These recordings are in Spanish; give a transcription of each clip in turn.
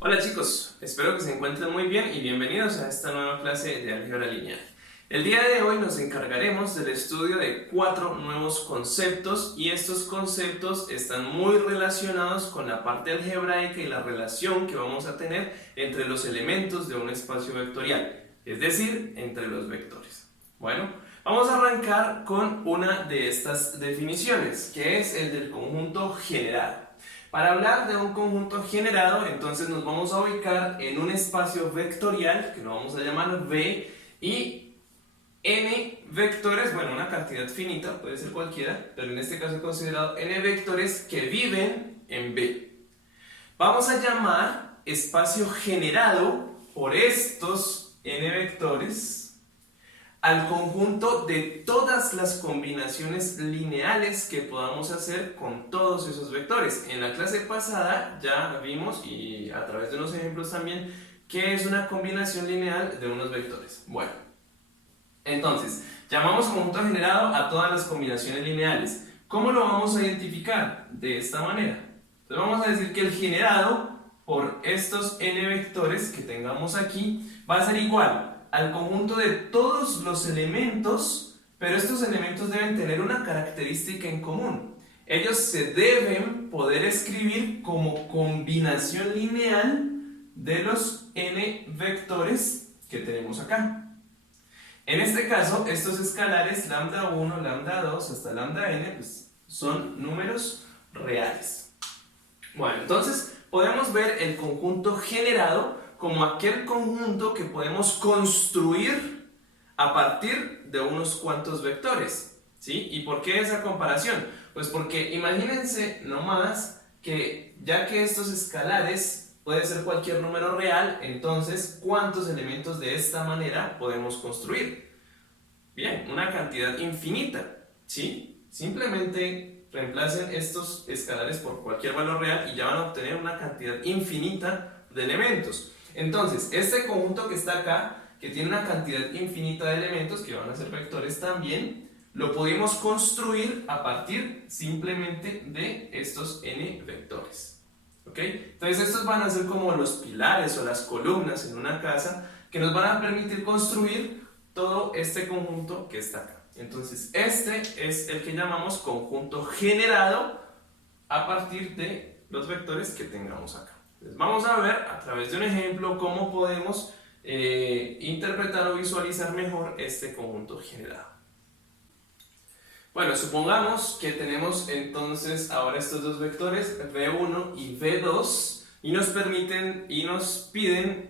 Hola chicos, espero que se encuentren muy bien y bienvenidos a esta nueva clase de álgebra lineal. El día de hoy nos encargaremos del estudio de 4 nuevos conceptos y estos conceptos están muy relacionados con la parte algebraica y la relación que vamos a tener entre los elementos de un espacio vectorial, es decir, entre los vectores. Bueno, vamos a arrancar con una de estas definiciones, que es el del conjunto generado. Para hablar de un conjunto generado, entonces nos vamos a ubicar en un espacio vectorial, que lo vamos a llamar V, y n vectores, bueno, una cantidad finita, puede ser cualquiera, pero en este caso he considerado n vectores que viven en V. Vamos a llamar espacio generado por estos n vectores al conjunto de todas las combinaciones lineales que podamos hacer con todos esos vectores. En la clase pasada ya vimos, y a través de unos ejemplos también, qué es una combinación lineal de unos vectores. Bueno, entonces, llamamos conjunto generado a todas las combinaciones lineales. ¿Cómo lo vamos a identificar? De esta manera. Entonces vamos a decir que el generado por estos n vectores que tengamos aquí va a ser igual al conjunto de todos los elementos, pero estos elementos deben tener una característica en común. Ellos se deben poder escribir como combinación lineal de los n vectores que tenemos acá. En este caso, estos escalares lambda 1, lambda 2 hasta lambda n pues, son números reales. Bueno, entonces podemos ver el conjunto generado como aquel conjunto que podemos construir a partir de unos cuantos vectores, ¿sí? ¿Y por qué esa comparación? Pues porque imagínense nomás que ya que estos escalares puede ser cualquier número real, entonces ¿cuántos elementos de esta manera podemos construir? Bien, una cantidad infinita, ¿sí? Simplemente reemplacen estos escalares por cualquier valor real y ya van a obtener una cantidad infinita de elementos. Entonces, este conjunto que está acá, que tiene una cantidad infinita de elementos, que van a ser vectores también, lo pudimos construir a partir simplemente de estos n vectores. ¿Ok? Entonces, estos van a ser como los pilares o las columnas en una casa que nos van a permitir construir todo este conjunto que está acá. Entonces, este es el que llamamos conjunto generado a partir de los vectores que tengamos acá. Entonces vamos a ver a través de un ejemplo cómo podemos interpretar o visualizar mejor este conjunto generado. Bueno, supongamos que tenemos entonces ahora estos dos vectores v1 y v2 y nos piden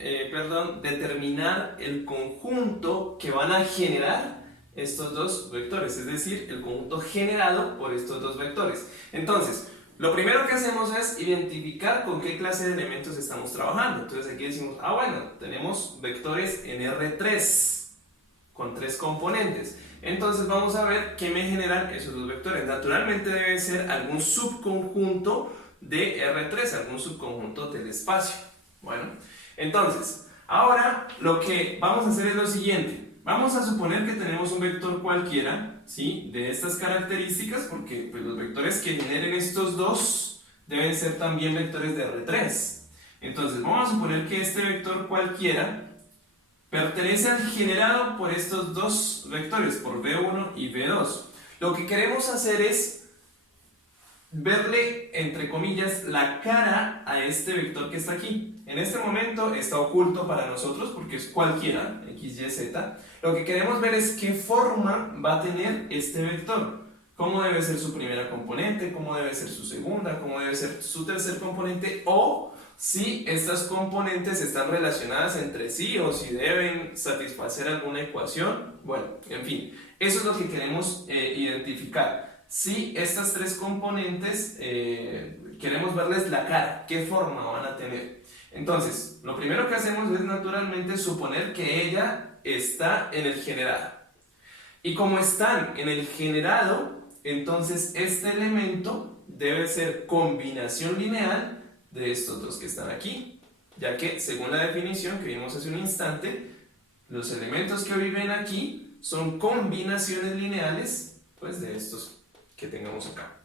determinar el conjunto que van a generar estos dos vectores, es decir, el conjunto generado por estos dos vectores. Entonces, lo primero que hacemos es identificar con qué clase de elementos estamos trabajando. Entonces aquí decimos, bueno, tenemos vectores en R3 con 3 componentes. Entonces vamos a ver qué me generan esos dos vectores. Naturalmente debe ser algún subconjunto de R3, algún subconjunto del espacio. Bueno, entonces, ahora lo que vamos a hacer es lo siguiente. Vamos a suponer que tenemos un vector cualquiera, ¿sí? De estas características, porque pues, los vectores que generen estos dos deben ser también vectores de R3. Entonces, vamos a suponer que este vector cualquiera pertenece al generado por estos dos vectores, por v1 y v2. Lo que queremos hacer es verle, entre comillas, la cara a este vector que está aquí. En este momento está oculto para nosotros porque es cualquiera, x, y, z. Lo que queremos ver es qué forma va a tener este vector. Cómo debe ser su primera componente, cómo debe ser su segunda, cómo debe ser su tercer componente, o si estas componentes están relacionadas entre sí o si deben satisfacer alguna ecuación. Bueno, en fin, eso es lo que queremos identificar. Si estas tres componentes queremos verles la cara, qué forma van a tener. Entonces, lo primero que hacemos es naturalmente suponer que ella está en el generado. Y como están en el generado, entonces este elemento debe ser combinación lineal de estos dos que están aquí, ya que según la definición que vimos hace un instante, los elementos que viven aquí son combinaciones lineales pues, de estos que tengamos acá.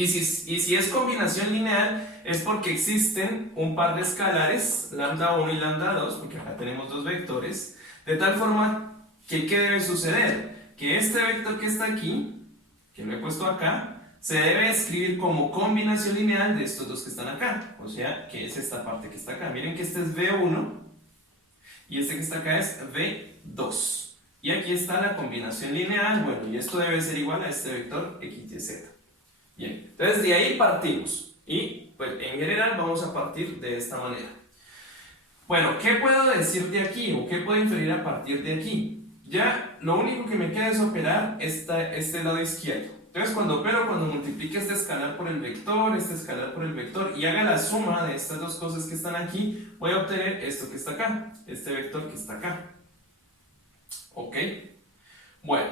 Y si es combinación lineal, es porque existen un par de escalares, lambda 1 y lambda 2, porque acá tenemos dos vectores, de tal forma que ¿qué debe suceder? Que este vector que está aquí, que lo he puesto acá, se debe escribir como combinación lineal de estos dos que están acá, o sea, que es esta parte que está acá. Miren que este es V1 y este que está acá es V2. Y aquí está la combinación lineal, bueno, y esto debe ser igual a este vector x, y, z. Bien, entonces de ahí partimos y pues en general vamos a partir de esta manera. Bueno, ¿qué puedo decir de aquí o qué puedo inferir a partir de aquí? Ya lo único que me queda es operar este lado izquierdo. Entonces cuando multiplique este escalar por el vector, este escalar por el vector y haga la suma de estas dos cosas que están aquí, voy a obtener esto que está acá, este vector que está acá. ¿Ok? Bueno,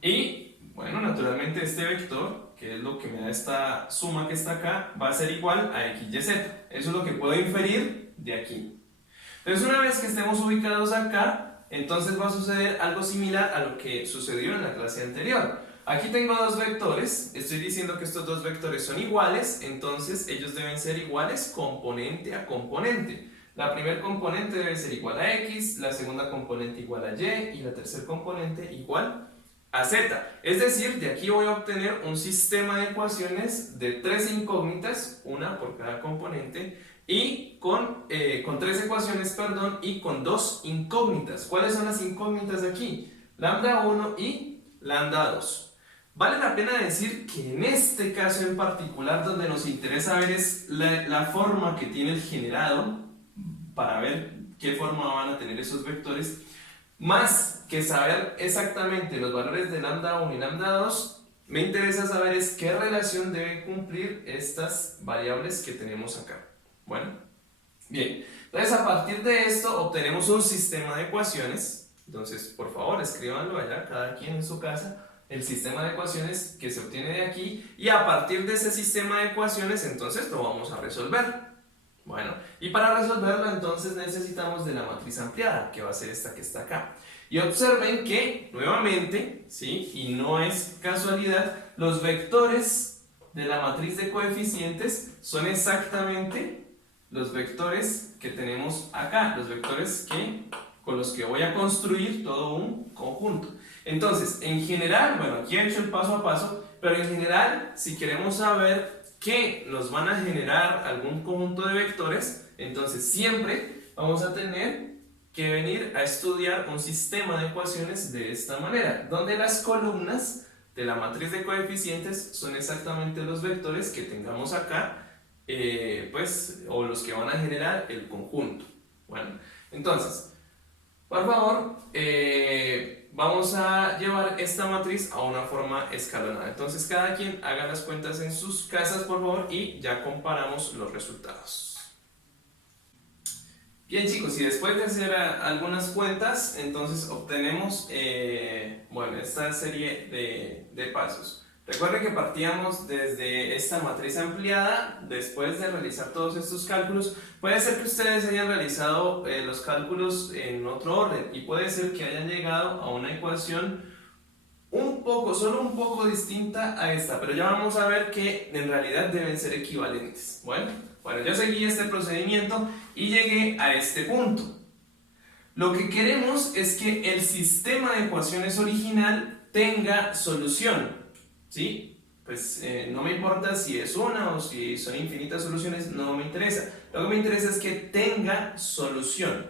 y bueno, naturalmente este vector, que es lo que me da esta suma que está acá, va a ser igual a x, y, z. Eso es lo que puedo inferir de aquí. Entonces una vez que estemos ubicados acá, entonces va a suceder algo similar a lo que sucedió en la clase anterior. Aquí tengo dos vectores, estoy diciendo que estos dos vectores son iguales, entonces ellos deben ser iguales componente a componente. La primera componente debe ser igual a x, la segunda componente igual a y la tercera componente igual a z. Es decir, de aquí voy a obtener un sistema de ecuaciones de tres incógnitas, una por cada componente, y con tres ecuaciones, perdón, y con dos incógnitas. ¿Cuáles son las incógnitas de aquí? Lambda 1 y lambda 2. Vale la pena decir que en este caso en particular, donde nos interesa ver es la forma que tiene el generado, para ver qué forma van a tener esos vectores, más que saber exactamente los valores de lambda 1 y lambda 2, me interesa saber es qué relación deben cumplir estas variables que tenemos acá. Bueno, bien, entonces a partir de esto obtenemos un sistema de ecuaciones. Entonces, por favor, escríbanlo allá, cada quien en su casa, el sistema de ecuaciones que se obtiene de aquí, y a partir de ese sistema de ecuaciones, entonces lo vamos a resolver. Bueno, y para resolverlo entonces necesitamos de la matriz ampliada, que va a ser esta que está acá. Y observen que, nuevamente, ¿sí? Y no es casualidad, los vectores de la matriz de coeficientes son exactamente los vectores que tenemos acá, los vectores con los que voy a construir todo un conjunto. Entonces, en general, bueno, aquí he hecho el paso a paso, pero en general, si queremos saber que nos van a generar algún conjunto de vectores, entonces siempre vamos a tener que venir a estudiar un sistema de ecuaciones de esta manera, donde las columnas de la matriz de coeficientes son exactamente los vectores que tengamos acá, o los que van a generar el conjunto. Bueno, entonces, por favor, vamos a llevar esta matriz a una forma escalonada. Entonces cada quien haga las cuentas en sus casas, por favor, y ya comparamos los resultados. Bien, chicos, y después de hacer algunas cuentas, entonces obtenemos bueno, esta serie de pasos. Recuerden que partíamos desde esta matriz ampliada. Después de realizar todos estos cálculos, puede ser que ustedes hayan realizado los cálculos en otro orden y puede ser que hayan llegado a una ecuación solo un poco distinta a esta, pero ya vamos a ver que en realidad deben ser equivalentes. Bueno, yo seguí este procedimiento y llegué a este punto. Lo que queremos es que el sistema de ecuaciones original tenga solución. ¿Sí? Pues no me importa si es una o si son infinitas soluciones, no me interesa. Lo que me interesa es que tenga solución.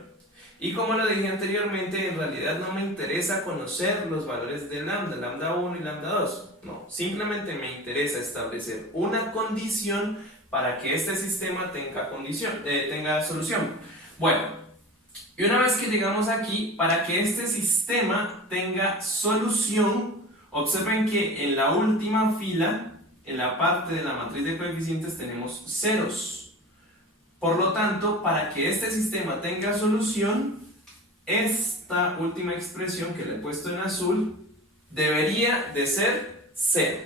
Y como lo dije anteriormente, en realidad no me interesa conocer los valores de lambda 1 y lambda 2. No, simplemente me interesa establecer una condición para que este sistema tenga solución. Bueno, y una vez que llegamos aquí, para que este sistema tenga solución, observen que en la última fila, en la parte de la matriz de coeficientes, tenemos ceros. Por lo tanto, para que este sistema tenga solución, esta última expresión que le he puesto en azul debería de ser 0.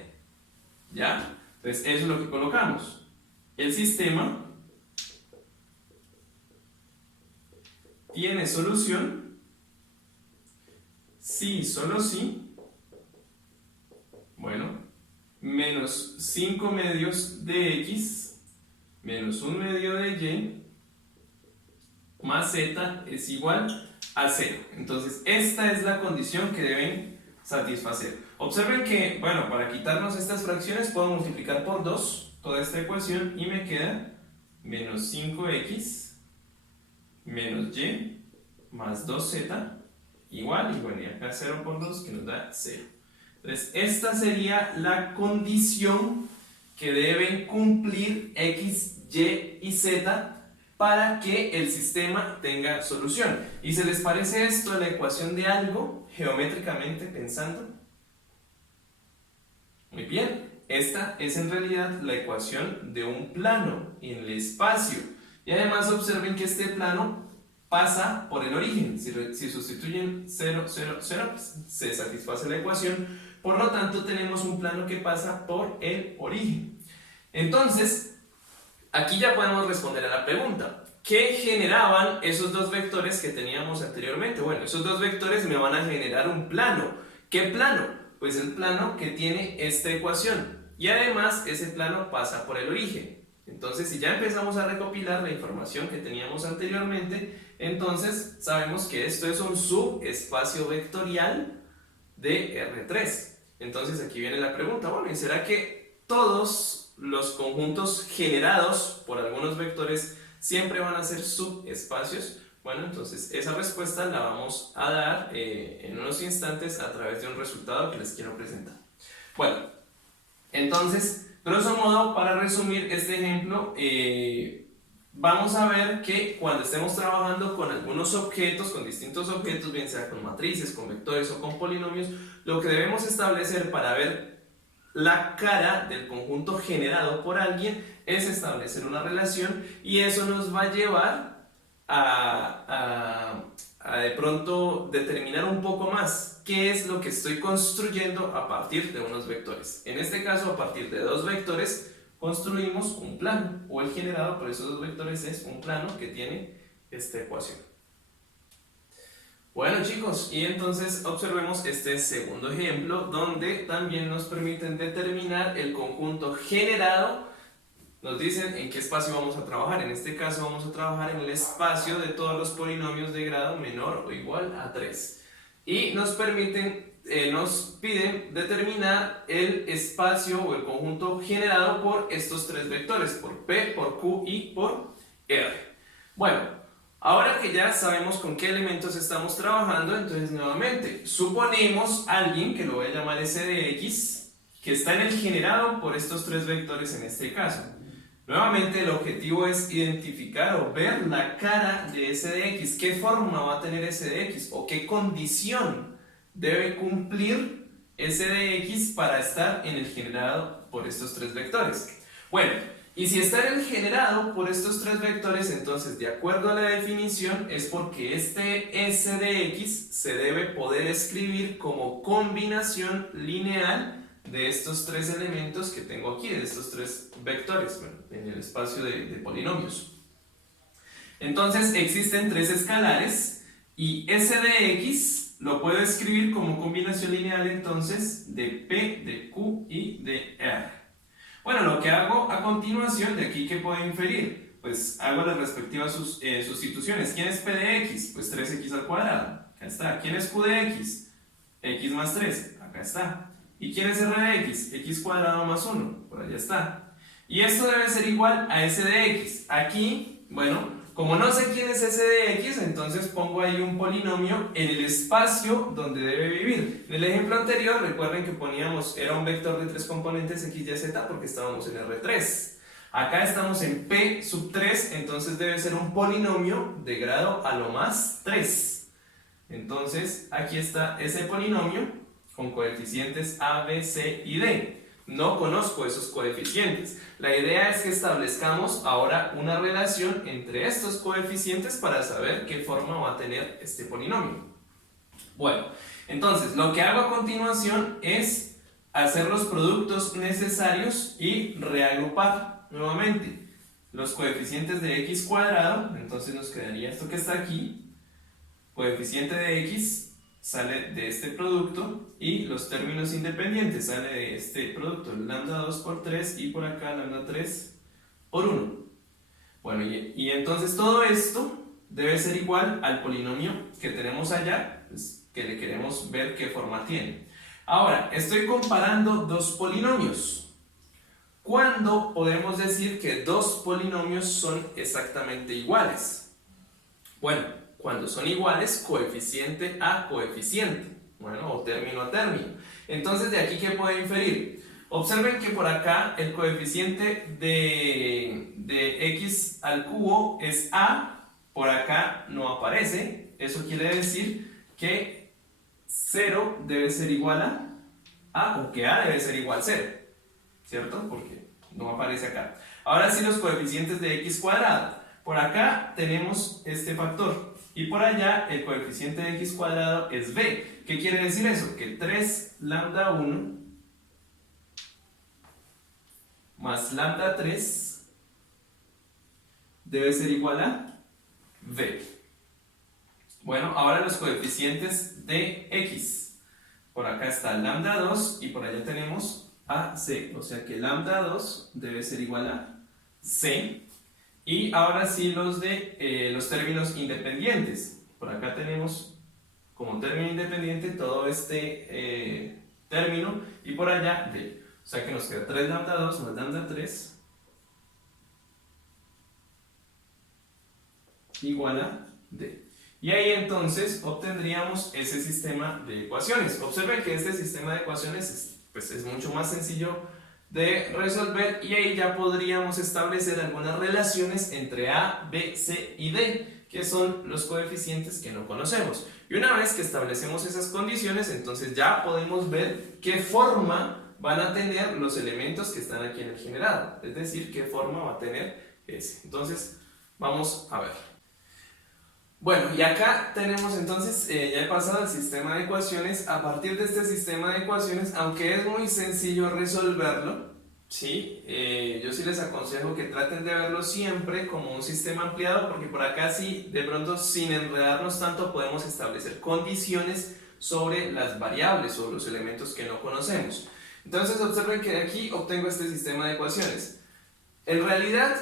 ¿Ya? Entonces, eso es lo que colocamos. El sistema tiene solución si, solo si. Bueno, menos 5 medios de x menos 1 medio de y más z es igual a 0. Entonces, esta es la condición que deben satisfacer. Observen que, bueno, para quitarnos estas fracciones puedo multiplicar por 2 toda esta ecuación y me queda menos 5x menos y más 2z igual, y bueno, y acá 0 por 2 que nos da 0. Entonces, esta sería la condición que deben cumplir x, y y z para que el sistema tenga solución. ¿Y se les parece esto a la ecuación de algo, geométricamente pensando? Muy bien, esta es en realidad la ecuación de un plano en el espacio. Y además observen que este plano pasa por el origen. Si sustituyen 0, 0, 0, pues se satisface la ecuación. Por lo tanto, tenemos un plano que pasa por el origen. Entonces, aquí ya podemos responder a la pregunta. ¿Qué generaban esos dos vectores que teníamos anteriormente? Bueno, esos dos vectores me van a generar un plano. ¿Qué plano? Pues el plano que tiene esta ecuación. Y además, ese plano pasa por el origen. Entonces, si ya empezamos a recopilar la información que teníamos anteriormente, entonces sabemos que esto es un subespacio vectorial de R3. Entonces, aquí viene la pregunta, bueno, ¿y será que todos los conjuntos generados por algunos vectores siempre van a ser subespacios? Bueno, entonces esa respuesta la vamos a dar en unos instantes a través de un resultado que les quiero presentar. Bueno, entonces, grosso modo, para resumir este ejemplo, vamos a ver que cuando estemos trabajando con algunos objetos, con distintos objetos, bien sea con matrices, con vectores o con polinomios, lo que debemos establecer para ver la cara del conjunto generado por alguien es establecer una relación, y eso nos va a llevar a de pronto determinar un poco más qué es lo que estoy construyendo a partir de unos vectores. En este caso, a partir de dos vectores construimos un plano, o el generado por esos dos vectores es un plano que tiene esta ecuación. Bueno, chicos, y entonces observemos este segundo ejemplo donde también nos permiten determinar el conjunto generado. Nos dicen en qué espacio vamos a trabajar. En este caso vamos a trabajar en el espacio de todos los polinomios de grado menor o igual a 3. Y nos piden determinar el espacio o el conjunto generado por estos tres vectores, por P, por Q y por R. Bueno, ahora que ya sabemos con qué elementos estamos trabajando, entonces nuevamente suponemos a alguien, que lo voy a llamar S de X, que está en el generado por estos tres vectores en este caso. Nuevamente el objetivo es identificar o ver la cara de S de X, qué forma va a tener S de X o qué condición debe cumplir S de X para estar en el generado por estos tres vectores. Bueno, y si está en el generado por estos tres vectores, entonces de acuerdo a la definición es porque este S de X se debe poder escribir como combinación lineal de estos tres elementos que tengo aquí, de estos tres vectores, bueno, en el espacio de polinomios. Entonces existen tres escalares y S de X lo puedo escribir como combinación lineal entonces de P, de Q y de R. Bueno, lo que hago a continuación, de aquí, ¿qué puedo inferir? Pues hago las respectivas sustituciones. ¿Quién es P de X? Pues 3x al cuadrado, acá está. ¿Quién es Q de X? X más 3, acá está. ¿Y quién es R de X? X cuadrado más 1, por allá está. Y esto debe ser igual a S de X. Aquí, bueno, como no sé quién es S de X, entonces pongo ahí un polinomio en el espacio donde debe vivir. En el ejemplo anterior, recuerden que poníamos, era un vector de tres componentes X, Y, Z, porque estábamos en R3. Acá estamos en P sub 3, entonces debe ser un polinomio de grado a lo más 3. Entonces, aquí está ese polinomio con coeficientes A, B, C y D. No conozco esos coeficientes. La idea es que establezcamos ahora una relación entre estos coeficientes para saber qué forma va a tener este polinomio. Bueno, entonces lo que hago a continuación es hacer los productos necesarios y reagrupar nuevamente los coeficientes de x cuadrado. Entonces nos quedaría esto que está aquí, coeficiente de x sale de este producto y los términos independientes sale de este producto, lambda 2 por 3 y por acá lambda 3 por 1. Bueno, y entonces todo esto debe ser igual al polinomio que tenemos allá, pues, que le queremos ver qué forma tiene. Ahora, estoy comparando dos polinomios. ¿Cuándo podemos decir que dos polinomios son exactamente iguales? Bueno, cuando son iguales coeficiente a coeficiente, bueno, o término a término. Entonces, ¿de aquí qué puedo inferir? Observen que por acá el coeficiente de x al cubo es a, por acá no aparece, eso quiere decir que 0 debe ser igual a, o que a debe ser igual a 0, ¿cierto? Porque no aparece acá. Ahora sí los coeficientes de x cuadrado, por acá tenemos este factor y por allá el coeficiente de x cuadrado es b. ¿Qué quiere decir eso? Que 3 lambda 1 más lambda 3 debe ser igual a b. Bueno, ahora los coeficientes de x. Por acá está lambda 2 y por allá tenemos a c. O sea que lambda 2 debe ser igual a c. Y ahora sí los de los términos independientes. Por acá tenemos como término independiente todo este término y por allá d. O sea que nos queda 3 lambda 2 más lambda 3 igual a d. Y ahí entonces obtendríamos ese sistema de ecuaciones. Observen que este sistema de ecuaciones es mucho más sencillo de resolver y ahí ya podríamos establecer algunas relaciones entre a, b, c y d, que son los coeficientes que no conocemos. Y una vez que establecemos esas condiciones, entonces ya podemos ver qué forma van a tener los elementos que están aquí en el generado, es decir, qué forma va a tener ese. Entonces, vamos a ver. Bueno, y acá tenemos entonces, ya he pasado al sistema de ecuaciones. A partir de este sistema de ecuaciones, aunque es muy sencillo resolverlo, ¿sí? Yo sí les aconsejo que traten de verlo siempre como un sistema ampliado, porque por acá sí, de pronto sin enredarnos tanto, podemos establecer condiciones sobre las variables o los elementos que no conocemos. Entonces observen que de aquí obtengo este sistema de ecuaciones. En realidad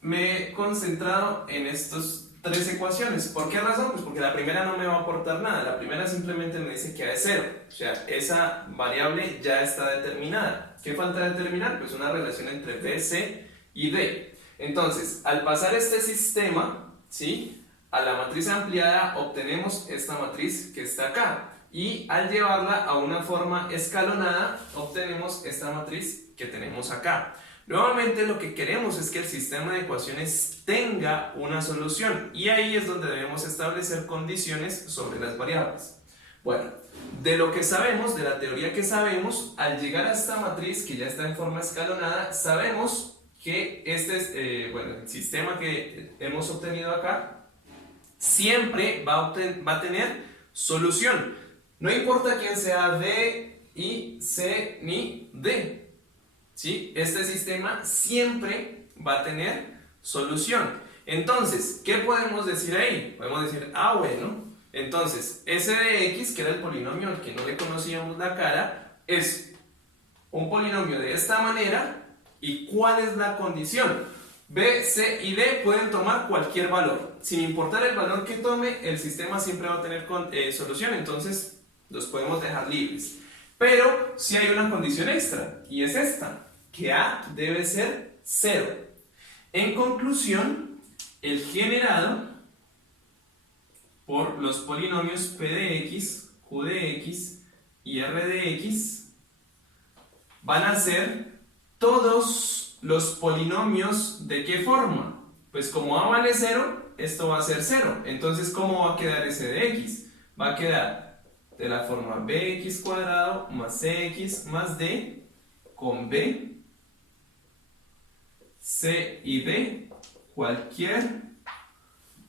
me he concentrado en estos tres ecuaciones. ¿Por qué razón? Pues porque la primera no me va a aportar nada. La primera simplemente me dice que A es 0. O sea, esa variable ya está determinada. ¿Qué falta determinar? Pues una relación entre B, C y D. Entonces, al pasar este sistema, ¿sí?, a la matriz ampliada obtenemos esta matriz que está acá. Y al llevarla a una forma escalonada, obtenemos esta matriz que tenemos acá. Nuevamente lo que queremos es que el sistema de ecuaciones tenga una solución y ahí es donde debemos establecer condiciones sobre las variables. Bueno, de lo que sabemos, de la teoría que sabemos, al llegar a esta matriz que ya está en forma escalonada, sabemos que este es, el sistema que hemos obtenido acá siempre va a tener solución. No importa quién sea B, I, C ni D. ¿Sí? Este sistema siempre va a tener solución. Entonces, ¿qué podemos decir ahí? Podemos decir, bueno, entonces s de x, que era el polinomio al que no le conocíamos la cara, es un polinomio de esta manera. ¿Y cuál es la condición? B, C y D pueden tomar cualquier valor. Sin importar el valor que tome, el sistema siempre va a tener solución, entonces los podemos dejar libres. Pero sí hay una condición extra, y es esta, que A debe ser 0. En conclusión, el generado por los polinomios P de x, Q de x y R de x van a ser todos los polinomios. ¿De qué forma? Pues como A vale 0, esto va a ser 0. Entonces, ¿cómo va a quedar ese de x? Va a quedar de la forma bx cuadrado más cx más d con b, c y d, cualquier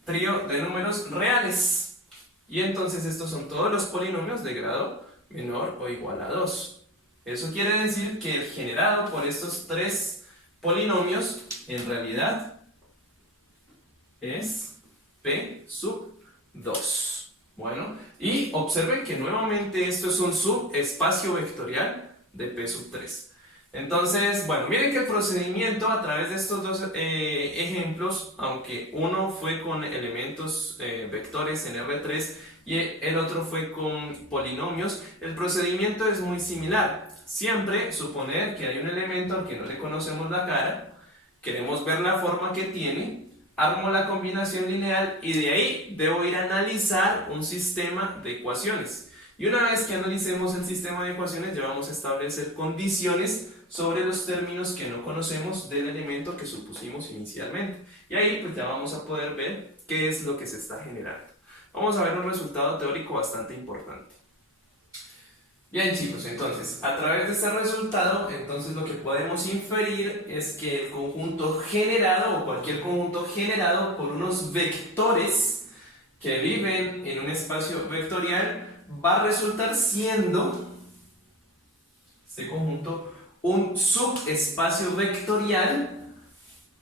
trío de números reales. Y entonces estos son todos los polinomios de grado menor o igual a 2. Eso quiere decir que el generado por estos tres polinomios en realidad es p sub 2. Bueno, y observen que nuevamente esto es un subespacio vectorial de P sub 3. Entonces, bueno, miren que el procedimiento a través de estos dos ejemplos, aunque uno fue con elementos vectores en R3 y el otro fue con polinomios, el procedimiento es muy similar. Siempre suponer que hay un elemento al que no le conocemos la cara, queremos ver la forma que tiene, armo la combinación lineal y de ahí debo ir a analizar un sistema de ecuaciones. Y una vez que analicemos el sistema de ecuaciones, ya vamos a establecer condiciones sobre los términos que no conocemos del elemento que supusimos inicialmente. Y ahí pues ya vamos a poder ver qué es lo que se está generando. Vamos a ver un resultado teórico bastante importante. Bien chicos, entonces a través de este resultado, entonces lo que podemos inferir es que el conjunto generado o cualquier conjunto generado por unos vectores que viven en un espacio vectorial va a resultar siendo este conjunto un subespacio vectorial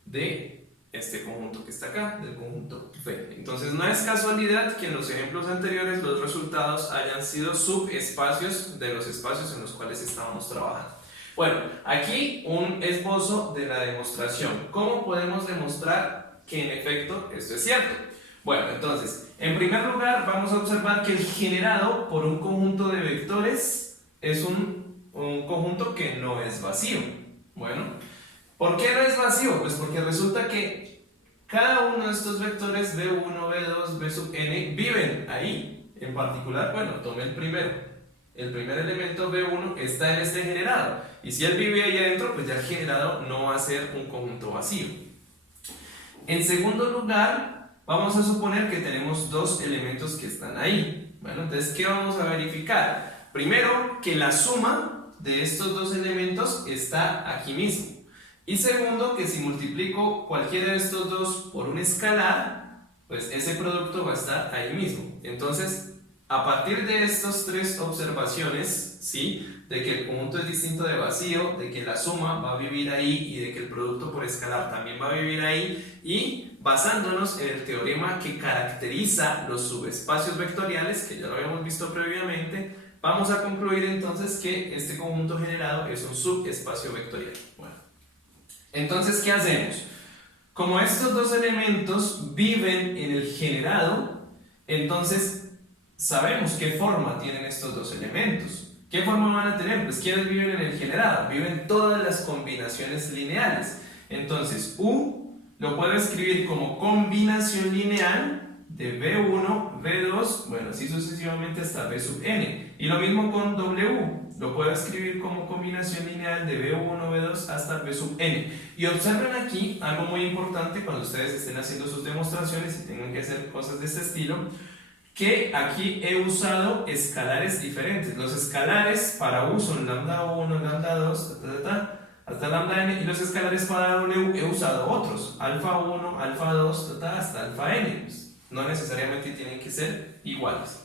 de este conjunto que está acá, del conjunto V. Entonces no es casualidad que en los ejemplos anteriores los resultados hayan sido subespacios de los espacios en los cuales estábamos trabajando. Bueno, aquí un esbozo de la demostración. ¿Cómo podemos demostrar que en efecto esto es cierto? Bueno, entonces, en primer lugar vamos a observar que el generado por un conjunto de vectores es un conjunto que no es vacío. Bueno, ¿por qué no es vacío? Pues porque resulta que cada uno de estos vectores V1, V2, V sub n viven ahí. En particular, bueno, tome el primero. El primer elemento V1 está en este generado. Y si él vive ahí adentro, pues ya el generado no va a ser un conjunto vacío. En segundo lugar, vamos a suponer que tenemos dos elementos que están ahí. Bueno, entonces, ¿qué vamos a verificar? Primero, que la suma de estos dos elementos está aquí mismo. Y segundo, que si multiplico cualquiera de estos dos por un escalar, pues ese producto va a estar ahí mismo. Entonces, a partir de estas tres observaciones, ¿sí?, de que el conjunto es distinto de vacío, de que la suma va a vivir ahí y de que el producto por escalar también va a vivir ahí, y basándonos en el teorema que caracteriza los subespacios vectoriales, que ya lo habíamos visto previamente, vamos a concluir entonces que este conjunto generado es un subespacio vectorial. Bueno, entonces, ¿qué hacemos? Como estos dos elementos viven en el generado, entonces sabemos qué forma tienen estos dos elementos. ¿Qué forma van a tener? Pues ¿quiénes viven en el generado? Viven todas las combinaciones lineales. Entonces, U lo puedo escribir como combinación lineal de V1, V2, bueno, así sucesivamente hasta V sub n. Y lo mismo con W, lo puedo escribir como combinación lineal de V1, V2 hasta V sub n. Y observen aquí algo muy importante cuando ustedes estén haciendo sus demostraciones y tengan que hacer cosas de este estilo, que aquí he usado escalares diferentes. Los escalares para U son lambda 1, lambda 2, hasta lambda n, y los escalares para W he usado otros, alfa 1, alfa 2, hasta alfa n. No necesariamente tienen que ser iguales.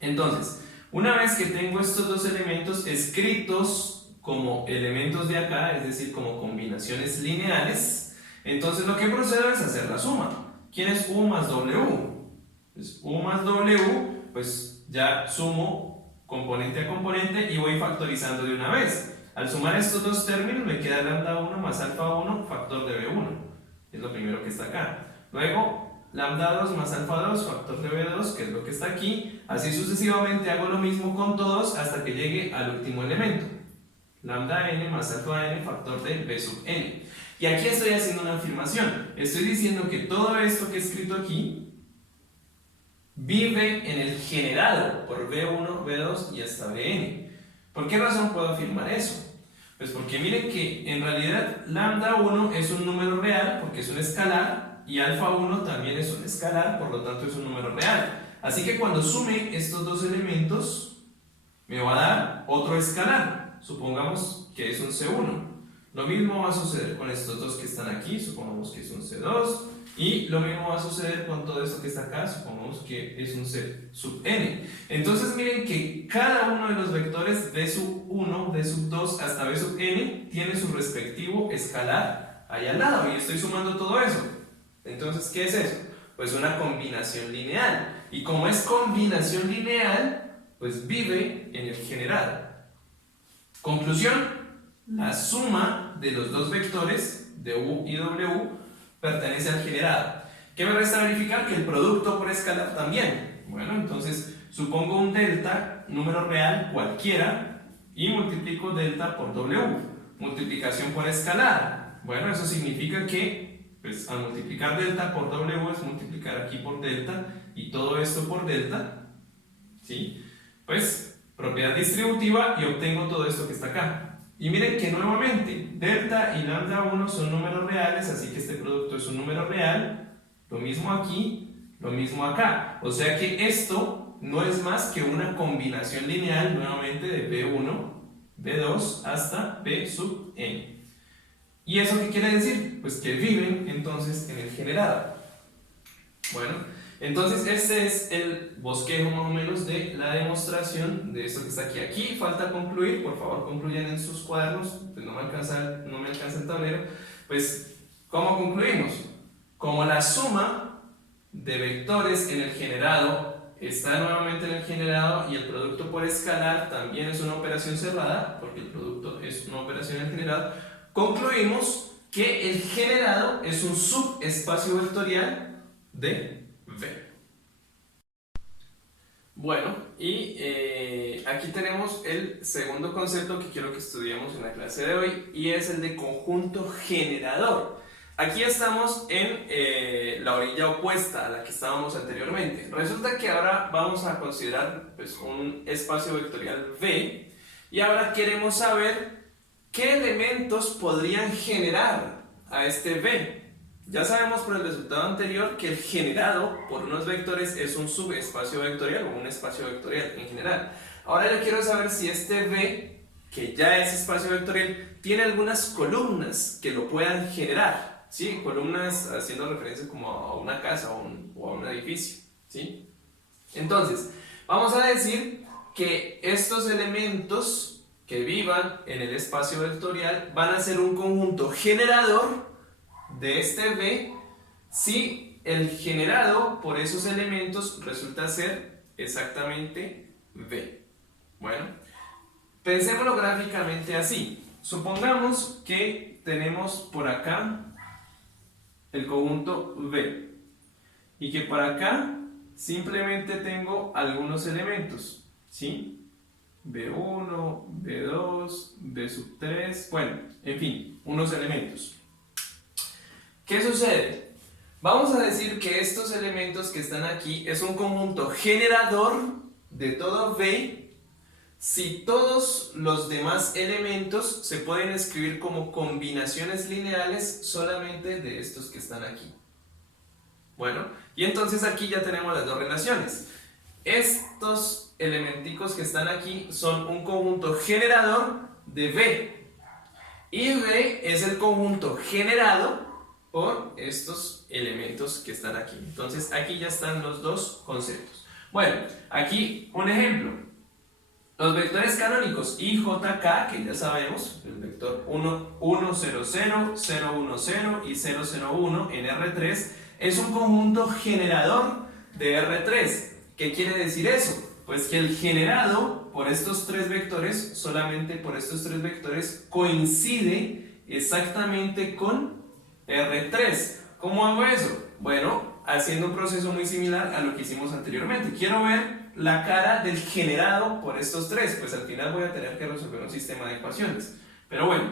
Entonces, una vez que tengo estos dos elementos escritos como elementos de acá, es decir, como combinaciones lineales, entonces lo que procedo es hacer la suma. ¿Quién es U más W? Pues U más W, pues ya sumo componente a componente y voy factorizando de una vez. Al sumar estos dos términos me queda lambda 1 más alfa 1 factor de B1, es lo primero que está acá. Luego lambda 2 más alfa 2 factor de B2, que es lo que está aquí. Así sucesivamente hago lo mismo con todos hasta que llegue al último elemento, lambda n más alfa n factor de B sub n. Y aquí estoy haciendo una afirmación. Estoy diciendo que todo esto que he escrito aquí vive en el generado por V1, V2 y hasta Vn. ¿Por qué razón puedo afirmar eso? Pues porque miren que en realidad lambda 1 es un número real porque es un escalar y alfa 1 también es un escalar, por lo tanto es un número real. Así que cuando sume estos dos elementos me va a dar otro escalar, supongamos que es un C1. Lo mismo va a suceder con estos dos que están aquí, supongamos que es un C2. Y lo mismo va a suceder con todo esto que está acá, supongamos que es un C sub n. Entonces miren que cada uno de los vectores V sub 1, V sub 2 hasta V sub n tiene su respectivo escalar ahí al lado y estoy sumando todo eso. Entonces, ¿qué es eso? Pues una combinación lineal. Y como es combinación lineal, pues vive en el generado. Conclusión, la suma de los dos vectores, de U y W, pertenece al generado. ¿Qué me resta verificar? Que el producto por escalar también. Bueno, entonces supongo un delta, número real cualquiera, y multiplico delta por W. Multiplicación por escalar. Bueno, eso significa que, pues, al multiplicar delta por W es multiplicar aquí por delta y todo esto por delta, ¿sí? Pues, propiedad distributiva y obtengo todo esto que está acá. Y miren que nuevamente, delta y lambda 1 son números reales, así que este producto es un número real. Lo mismo aquí, lo mismo acá. O sea que esto no es más que una combinación lineal nuevamente de B1, B2 hasta B sub n. ¿Y eso qué quiere decir? Pues que viven entonces en el generado. Bueno, entonces este es el bosquejo más o menos de la demostración de esto que está aquí. Aquí falta concluir, por favor concluyan en sus cuadernos, pues no me alcanza el tablero. Pues, ¿cómo concluimos? Como la suma de vectores en el generado está nuevamente en el generado y el producto por escalar también es una operación cerrada, porque el producto es una operación en el generado, concluimos que el generado es un subespacio vectorial de V. Bueno, y aquí tenemos el segundo concepto que quiero que estudiemos en la clase de hoy, y es el de conjunto generador. Aquí estamos en la orilla opuesta a la que estábamos anteriormente. Resulta que ahora vamos a considerar, pues, un espacio vectorial V, y ahora queremos saber qué elementos podrían generar a este V. Ya sabemos por el resultado anterior que el generado por unos vectores es un subespacio vectorial o un espacio vectorial en general. Ahora yo quiero saber si este V, que ya es espacio vectorial, tiene algunas columnas que lo puedan generar. ¿Sí? Columnas haciendo referencia como a una casa o a un edificio, ¿sí? Entonces, vamos a decir que estos elementos que vivan en el espacio vectorial van a ser un conjunto generador de este V si el generado por esos elementos resulta ser exactamente V. Bueno, pensémoslo gráficamente así. Supongamos que tenemos por acá el conjunto V y que por acá simplemente tengo algunos elementos, ¿sí? B1, B2, B sub 3, bueno, en fin, unos elementos. ¿Qué sucede? Vamos a decir que estos elementos que están aquí es un conjunto generador de todo V si todos los demás elementos se pueden escribir como combinaciones lineales solamente de estos que están aquí. Bueno, y entonces aquí ya tenemos las dos relaciones. Estos elementicos que están aquí son un conjunto generador de V. Y V es el conjunto generado por estos elementos que están aquí. Entonces aquí ya están los dos conceptos. Bueno, aquí un ejemplo. Los vectores canónicos IJK, que ya sabemos, el vector 1, 1, 0, 0, 0, 1, 0 y 0, 0, 1 en R3 es un conjunto generador de R3. ¿Qué quiere decir eso? Pues que el generado por estos tres vectores, solamente por estos tres vectores, coincide exactamente con R3. ¿Cómo hago eso? Bueno, haciendo un proceso muy similar a lo que hicimos anteriormente. Quiero ver la cara del generado por estos tres, pues al final voy a tener que resolver un sistema de ecuaciones. Pero bueno,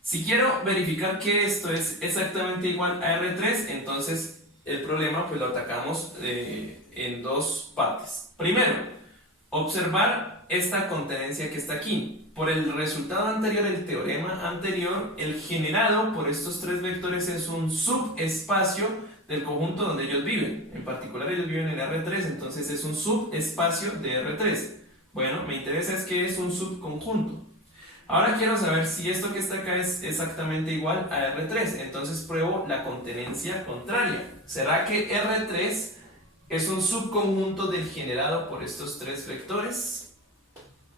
si quiero verificar que esto es exactamente igual a R3, entonces el problema pues lo atacamos en dos partes. Primero, observar esta contenencia que está aquí. Por el resultado anterior, el teorema anterior, el generado por estos tres vectores es un subespacio del conjunto donde ellos viven. En particular ellos viven en R3, entonces es un subespacio de R3. Bueno, me interesa es que es un subconjunto. Ahora quiero saber si esto que está acá es exactamente igual a R3, entonces pruebo la contenencia contraria. ¿Será que R3 es un subconjunto del generado por estos tres vectores?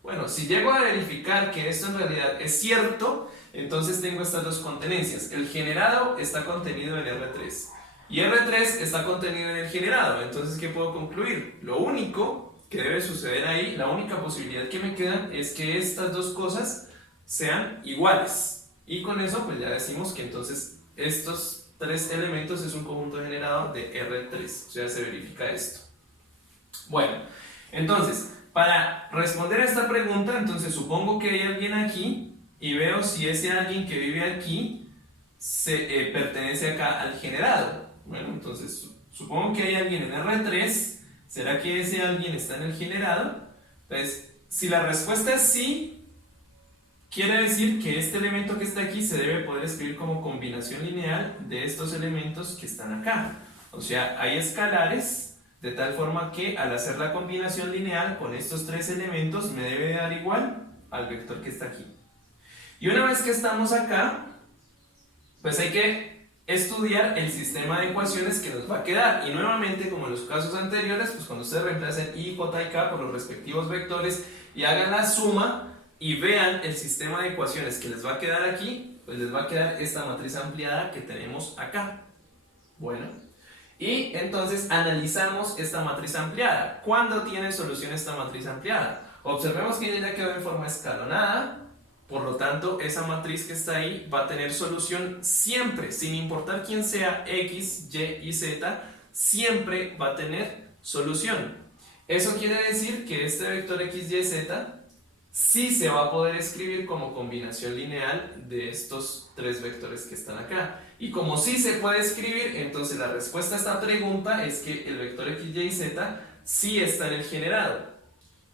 Bueno, si llego a verificar que esto en realidad es cierto, entonces tengo estas dos contenencias. El generado está contenido en R3. Y R3 está contenido en el generado. Entonces, ¿qué puedo concluir? Lo único que debe suceder ahí, la única posibilidad que me queda es que estas dos cosas sean iguales. Y con eso pues ya decimos que entonces estos tres elementos es un conjunto generado de R3. O sea, se verifica esto. Bueno, entonces, para responder a esta pregunta, entonces supongo que hay alguien aquí y veo si ese alguien que vive aquí pertenece acá al generado. Bueno, entonces supongo que hay alguien en R3. ¿Será que ese alguien está en el generado? Entonces, si la respuesta es sí, quiere decir que este elemento que está aquí se debe poder escribir como combinación lineal de estos elementos que están acá. O sea, hay escalares, de tal forma que al hacer la combinación lineal con estos tres elementos me debe dar igual al vector que está aquí. Y una vez que estamos acá, pues hay que estudiar el sistema de ecuaciones que nos va a quedar. Y nuevamente, como en los casos anteriores, pues cuando ustedes reemplacen i, j y k por los respectivos vectores y hagan la suma y vean el sistema de ecuaciones que les va a quedar aquí, pues les va a quedar esta matriz ampliada que tenemos acá. Bueno, y entonces analizamos esta matriz ampliada. ¿Cuándo tiene solución esta matriz ampliada? Observemos que ella ya quedó en forma escalonada. Por lo tanto, esa matriz que está ahí va a tener solución siempre, sin importar quién sea x, y y z, siempre va a tener solución. Eso quiere decir que este vector x, y, z sí se va a poder escribir como combinación lineal de estos tres vectores que están acá. Y como sí se puede escribir, entonces la respuesta a esta pregunta es que el vector x, y, z sí está en el generado.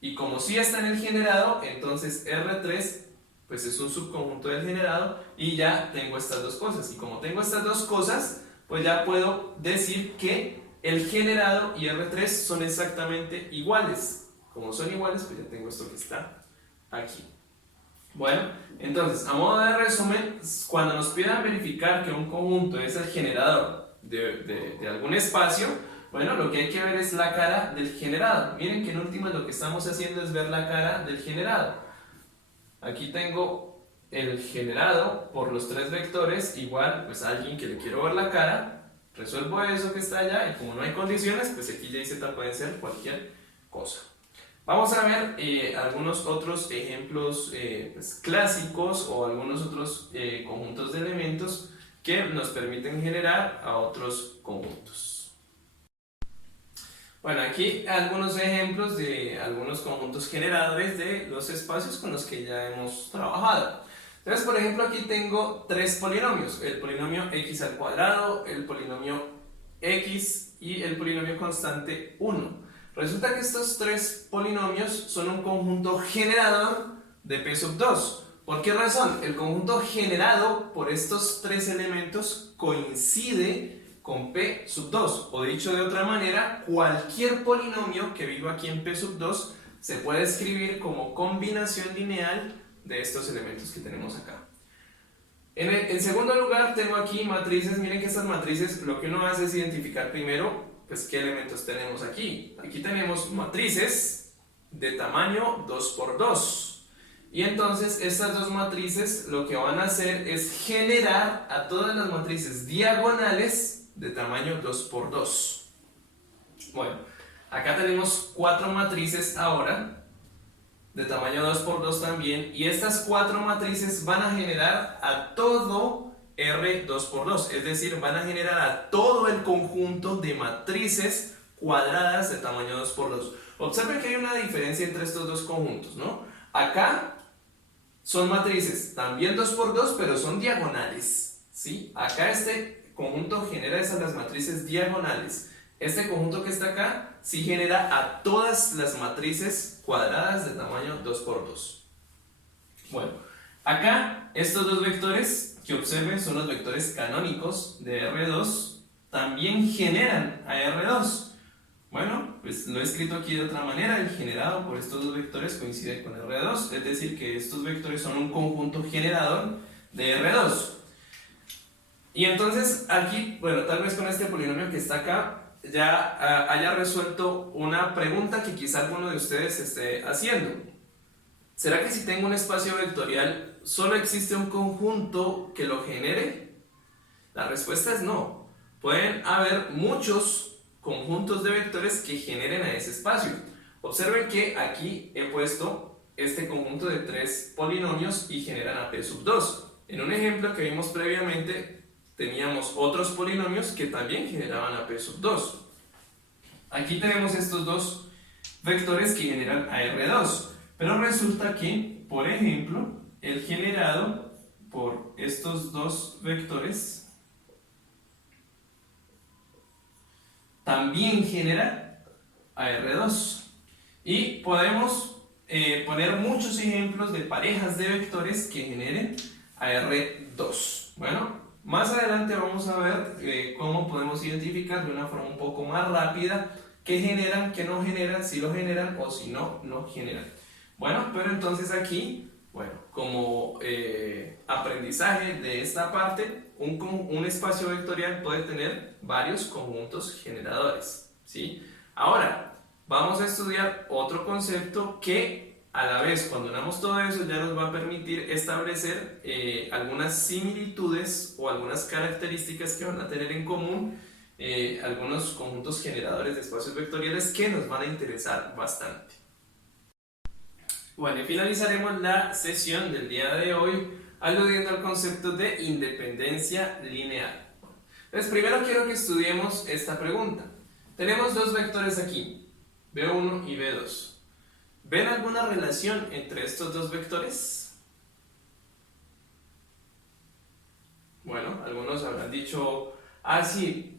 Y como sí está en el generado, entonces R3 pues es un subconjunto del generado y ya tengo estas dos cosas. Y como tengo estas dos cosas, pues ya puedo decir que el generado y R3 son exactamente iguales. Como son iguales, pues ya tengo esto que está aquí. Bueno, entonces, a modo de resumen, cuando nos pidan verificar que un conjunto es el generador de algún espacio, bueno, lo que hay que ver es la cara del generado. Miren que en última lo que estamos haciendo es ver la cara del generado. Aquí tengo el generado por los tres vectores, igual pues a alguien que le quiero ver la cara, resuelvo eso que está allá y como no hay condiciones, pues x, y, z pueden ser cualquier cosa. Vamos a ver algunos otros ejemplos pues, clásicos o algunos otros conjuntos de elementos que nos permiten generar a otros conjuntos. Bueno, aquí algunos ejemplos de algunos conjuntos generadores de los espacios con los que ya hemos trabajado. Entonces, por ejemplo, aquí tengo tres polinomios: el polinomio x al cuadrado, el polinomio x y el polinomio constante 1. Resulta que estos tres polinomios son un conjunto generador de P sub 2. ¿Por qué razón? El conjunto generado por estos tres elementos coincide con P sub 2, o dicho de otra manera, cualquier polinomio que viva aquí en P sub 2 se puede escribir como combinación lineal de estos elementos que tenemos acá. En segundo lugar tengo aquí matrices. Miren que estas matrices lo que uno hace es identificar primero pues qué elementos tenemos aquí. Aquí tenemos matrices de tamaño 2×2. Y entonces estas dos matrices lo que van a hacer es generar a todas las matrices diagonales de tamaño 2×2. Bueno, acá tenemos cuatro matrices ahora de tamaño 2×2 también, y estas cuatro matrices van a generar a todo R 2×2, es decir, van a generar a todo el conjunto de matrices cuadradas de tamaño 2×2. Observen que hay una diferencia entre estos dos conjuntos, ¿no? Acá son matrices también 2×2, pero son diagonales, ¿sí? Acá este conjunto genera esas las matrices diagonales. Este conjunto que está acá sí genera a todas las matrices cuadradas de tamaño 2×2. Bueno, acá estos dos vectores que observen son los vectores canónicos de R2, también generan a R2. Bueno, pues lo he escrito aquí de otra manera: el generado por estos dos vectores coincide con R2, es decir, que estos vectores son un conjunto generador de R2. Y entonces aquí, bueno, tal vez con este polinomio que está acá ya haya resuelto una pregunta que quizá alguno de ustedes esté haciendo. ¿Será que si tengo un espacio vectorial solo existe un conjunto que lo genere? La respuesta es no, pueden haber muchos conjuntos de vectores que generen a ese espacio. Observen que aquí he puesto este conjunto de 3 polinomios y generan a P sub 2. En un ejemplo que vimos previamente, teníamos otros polinomios que también generaban a P sub 2. Aquí tenemos estos dos vectores que generan a R2, pero resulta que, por ejemplo, el generado por estos dos vectores también genera a R2. Y podemos poner muchos ejemplos de parejas de vectores que generen a R2. Bueno, más adelante vamos a ver cómo podemos identificar de una forma un poco más rápida qué generan, qué no generan, si lo generan o si no, no generan. Bueno, pero entonces aquí, bueno, como aprendizaje de esta parte, un espacio vectorial puede tener varios conjuntos generadores, ¿sí? Ahora, vamos a estudiar otro concepto que a la vez, cuando unamos todo eso, ya nos va a permitir establecer algunas similitudes o algunas características que van a tener en común algunos conjuntos generadores de espacios vectoriales que nos van a interesar bastante. Bueno, y finalizaremos la sesión del día de hoy aludiendo al concepto de independencia lineal. Entonces, primero quiero que estudiemos esta pregunta. Tenemos dos vectores aquí, B1 y B2. ¿Ven alguna relación entre estos dos vectores? Bueno, algunos habrán dicho, sí,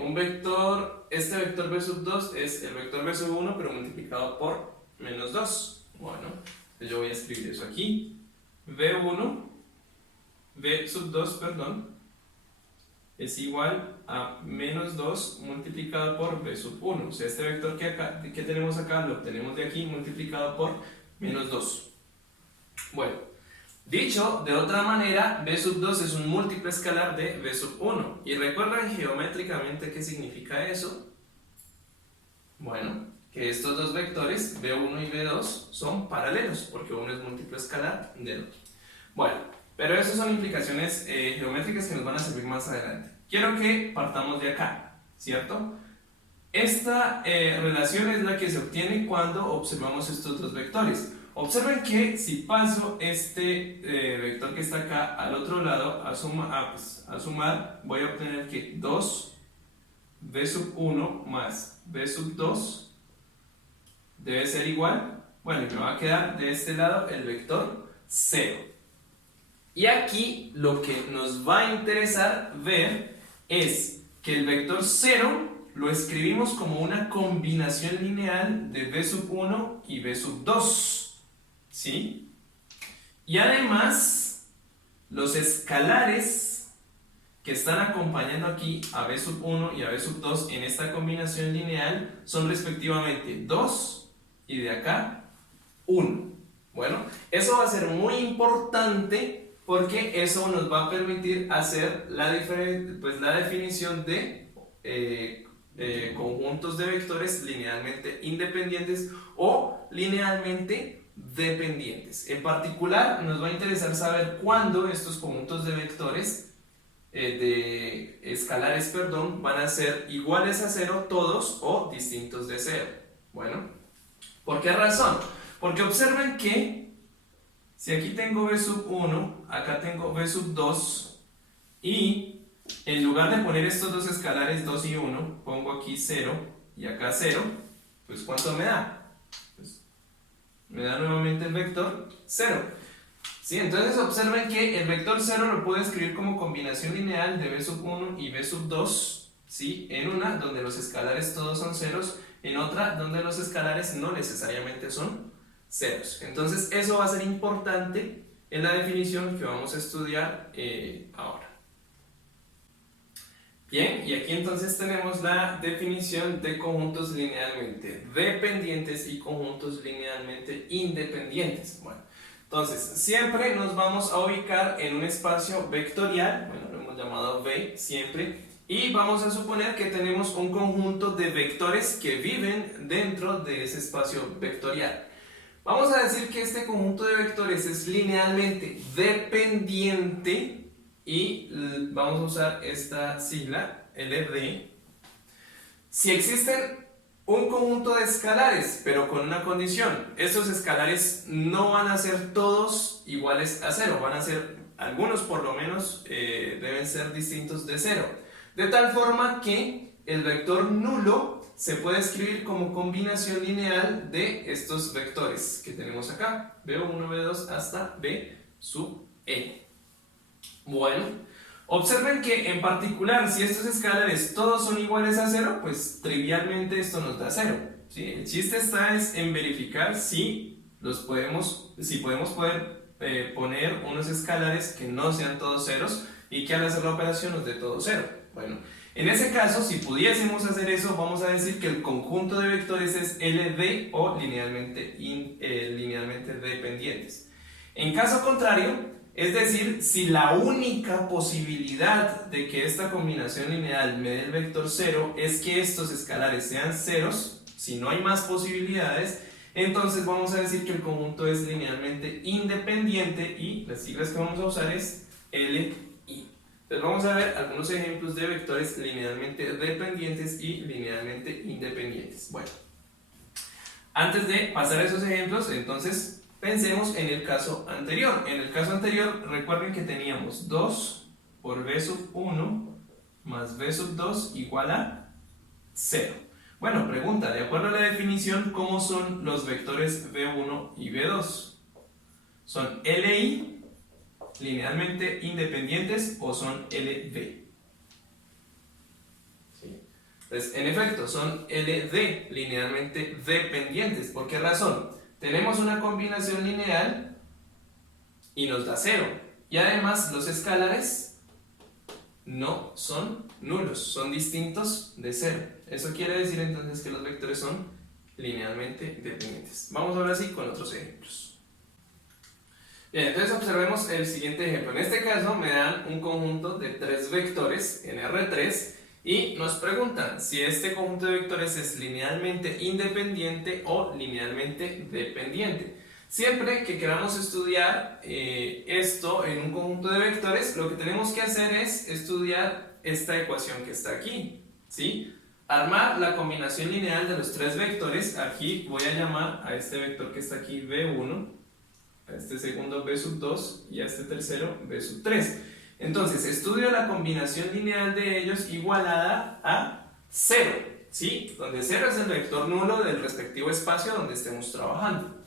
un vector, este vector B sub 2 es el vector B sub 1, pero multiplicado por menos 2. Bueno, yo voy a escribir eso aquí. B sub 2, perdón, es igual a menos 2 multiplicado por B sub 1. O sea, este vector que tenemos acá lo obtenemos de aquí multiplicado por menos 2. Bueno, dicho de otra manera, B sub 2 es un múltiplo escalar de B sub 1. ¿Y recuerdan geométricamente qué significa eso? Bueno, que estos dos vectores, B1 y B2, son paralelos, porque uno es múltiplo escalar del otro. Bueno, pero esas son implicaciones geométricas que nos van a servir más adelante. Quiero que partamos de acá, ¿cierto? Esta relación es la que se obtiene cuando observamos estos dos vectores. Observen que si paso este vector que está acá al otro lado a sumar, voy a obtener que 2 B sub 1 más B sub 2 debe ser igual, bueno, me va a quedar de este lado el vector 0. Y aquí lo que nos va a interesar ver es que el vector 0 lo escribimos como una combinación lineal de B sub 1 y B sub 2, ¿sí? Y además, los escalares que están acompañando aquí a B sub 1 y a B sub 2 en esta combinación lineal son respectivamente 2 y de acá 1. Bueno, eso va a ser muy importante porque eso nos va a permitir hacer la definición de conjuntos de vectores linealmente independientes o linealmente dependientes. En particular, nos va a interesar saber cuándo estos conjuntos de vectores de escalares, perdón, van a ser iguales a 0 todos o distintos de 0. Bueno, ¿por qué razón? Porque observen que si aquí tengo B sub 1, acá tengo B sub 2 y en lugar de poner estos dos escalares 2 y 1, pongo aquí 0 y acá 0, pues ¿cuánto me da? Pues me da nuevamente el vector 0. ¿Sí? Entonces observen que el vector 0 lo puedo escribir como combinación lineal de B sub 1 y B sub 2, ¿sí? En una donde los escalares todos son ceros, en otra donde los escalares no necesariamente son ceros. Entonces eso va a ser importante en la definición que vamos a estudiar ahora. Bien, y aquí entonces tenemos la definición de conjuntos linealmente dependientes y conjuntos linealmente independientes. Bueno, entonces siempre nos vamos a ubicar en un espacio vectorial, bueno, lo hemos llamado V siempre, y vamos a suponer que tenemos un conjunto de vectores que viven dentro de ese espacio vectorial. Vamos a decir que este conjunto de vectores es linealmente dependiente y vamos a usar esta sigla LD, si existen un conjunto de escalares, pero con una condición: estos escalares no van a ser todos iguales a 0, van a ser, algunos por lo menos, deben ser distintos de 0, de tal forma que el vector nulo se puede escribir como combinación lineal de estos vectores que tenemos acá, B1, B2 hasta B sub E. Bueno, observen que en particular, si estos escalares todos son iguales a 0, pues trivialmente esto nos da 0, ¿sí? El chiste está en verificar si podemos poner unos escalares que no sean todos ceros y que al hacer la operación nos dé todo 0. Bueno, en ese caso, si pudiésemos hacer eso, vamos a decir que el conjunto de vectores es LD o linealmente dependientes. En caso contrario, es decir, si la única posibilidad de que esta combinación lineal me dé el vector 0 es que estos escalares sean ceros, si no hay más posibilidades, entonces vamos a decir que el conjunto es linealmente independiente y las siglas que vamos a usar es LI. Entonces vamos a ver algunos ejemplos de vectores linealmente dependientes y linealmente independientes. Bueno, antes de pasar a esos ejemplos, entonces pensemos en el caso anterior. En el caso anterior, recuerden que teníamos 2 por b sub 1 más b sub 2 igual a 0. Bueno, pregunta, de acuerdo a la definición, ¿cómo son los vectores b1 y b2? ¿Son LI linealmente independientes o son LD? ¿Sí? Pues en efecto, son LD linealmente dependientes. ¿Por qué razón? Tenemos una combinación lineal y nos da 0. Y además los escalares no son nulos, son distintos de 0. Eso quiere decir entonces que los vectores son linealmente dependientes. Vamos ahora sí con otros ejemplos. Bien, entonces observemos el siguiente ejemplo. En este caso me dan un conjunto de 3 vectores en R3 y nos preguntan si este conjunto de vectores es linealmente independiente o linealmente dependiente. Siempre que queramos estudiar esto en un conjunto de vectores, lo que tenemos que hacer es estudiar esta ecuación que está aquí, ¿sí? Armar la combinación lineal de los 3 vectores. Aquí voy a llamar a este vector que está aquí B1, a este segundo b sub 2 y a este tercero b sub 3. Entonces estudio la combinación lineal de ellos igualada a 0, ¿sí? Donde 0 es el vector nulo del respectivo espacio donde estemos trabajando.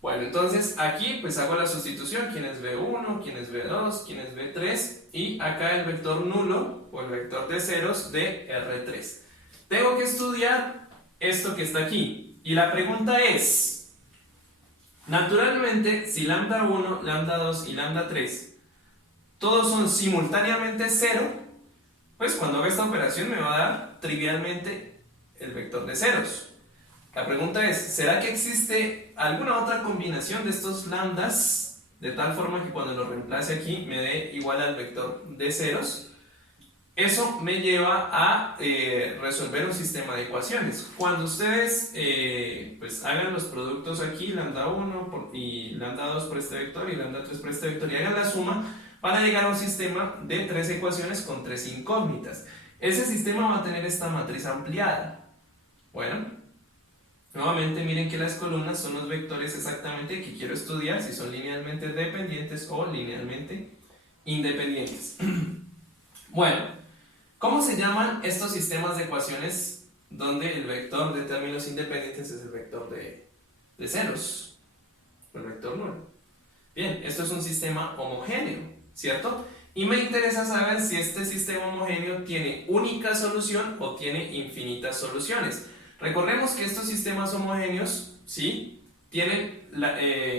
Bueno, entonces aquí pues hago la sustitución: quién es b1, quién es b2, quién es b3, y acá el vector nulo o el vector de ceros de R3. Tengo que estudiar esto que está aquí y la pregunta es: naturalmente, si lambda 1, lambda 2 y lambda 3 todos son simultáneamente 0, pues cuando haga esta operación me va a dar trivialmente el vector de ceros. La pregunta es: ¿será que existe alguna otra combinación de estos lambdas de tal forma que cuando lo reemplace aquí me dé igual al vector de ceros? Eso me lleva a resolver un sistema de ecuaciones. Cuando ustedes pues hagan los productos aquí, lambda 1 y lambda 2 por este vector y lambda 3 por este vector, y hagan la suma, van a llegar a un sistema de 3 ecuaciones con 3 incógnitas. Ese sistema va a tener esta matriz ampliada. Bueno, nuevamente miren que las columnas son los vectores exactamente que quiero estudiar, si son linealmente dependientes o linealmente independientes. Bueno, ¿cómo se llaman estos sistemas de ecuaciones donde el vector de términos independientes es el vector de ceros? El vector nulo. Bien, esto es un sistema homogéneo, ¿cierto? Y me interesa saber si este sistema homogéneo tiene única solución o tiene infinitas soluciones. Recordemos que estos sistemas homogéneos, ¿sí?, tienen,